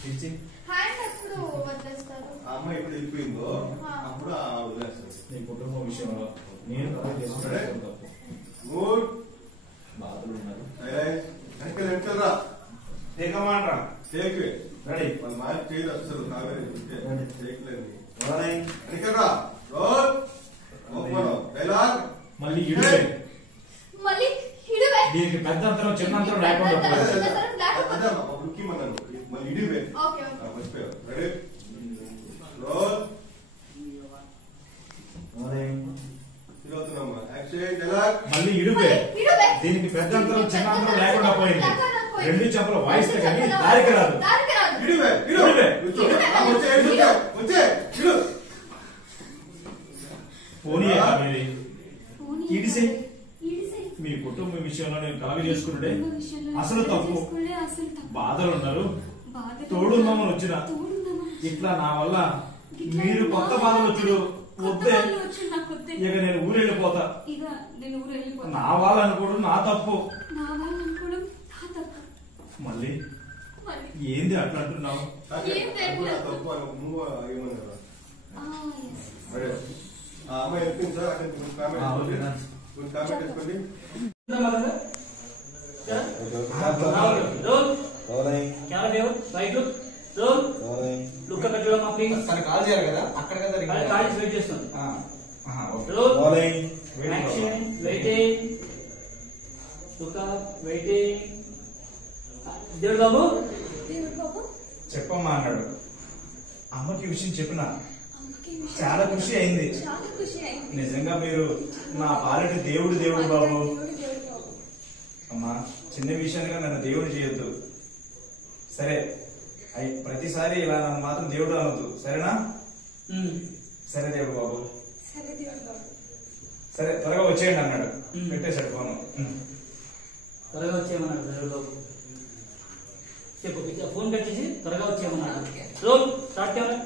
Hand ఎప్పుడు వదిలేస్తారు? అమ్మ ఎప్పుడు వెళ్ళిపోయిందో అప్పుడు వదిలేస్తారు. నీ కుటుంబ విషయంలో నేను గుడ్ బాధలు ఉన్నారు. వెనకరా టేకమానరా టేక్ రెడీ మన మ్యాచ్ చేయదు అసలు కావేరీ చేయట్లేదు. రోలింగ్ వెనకరా రోల్ డైలాగ్ మళ్ళీ ఇడువే మళ్ళీ ఇడువే దీనికి పెద్ద అంతరం చిన్న అంతరం లేకుండా అదే రుక్కి మన్నాను మళ్ళీ ఇడివే ఓకే ఓకే మర్చిపోయావు. రెడీ రోల్ రోలింగ్ తిరుగుతున్నామ్మా యాక్షన్ డైలాగ్ మళ్ళీ ఇడువే దీనికి పెద్ద అంతరం చిన్న అంతరం లేకుండా పోయింది. రెండు చెంపలు వాయిస్తే కానీ దారికి రాదు. ఇడివే ఇడివే వచ్చే వచ్చే ఇడు పోనీ ఇడిసే మీ కుటుంబ విషయంలో నేను కలగ చేసుకుంటే అసలు తప్పు. బాధలు ఉన్నారు తోడున్నామని వచ్చిన ఇట్లా నా వల్ల మీరు కొత్త బాధలు వచ్చుడు వద్దే. ఇక నేను ఊరు వెళ్ళిపోతా. నా వాళ్ళు అనుకోవడం నా తప్పు. మళ్ళీ ఏంది అట్లా అంటున్నావు? తప్పు నువ్వు ఏమన్నా అమ్మాయి చెప్పింది సార్ అక్కడ కామెంట్ చేసుకోండి. తను కాల్ చేయాలి కదా అక్కడ కదా వెయిట్ చేస్తాను. దేవుడు బాబు చెప్పమ్మా అన్నాడు. అమ్మకి విషయం చెప్పిన చాలా ఖుషి అయింది. నిజంగా మీరు నా పాలటి దేవుడు దేవుడు బాబు. అమ్మా చిన్న విషయానికి నన్ను దేవుడు చేయొద్దు సరే. ప్రతిసారి ఇలా నన్ను మాత్రం దేవుడు అనొద్దు సరేనా? సరే దేవుడు బాబు సరే త్వరగా వచ్చేయండి అన్నాడు. పెట్టేశాడు ఫోను. త్వరగా వచ్చేయమన్నాడు దేవుడు బాబు. చెప్పు ఫోన్ కట్ చేసి త్వరగా వచ్చేయమన్నాడు. రోల్ స్టార్ట్ చేయాలి.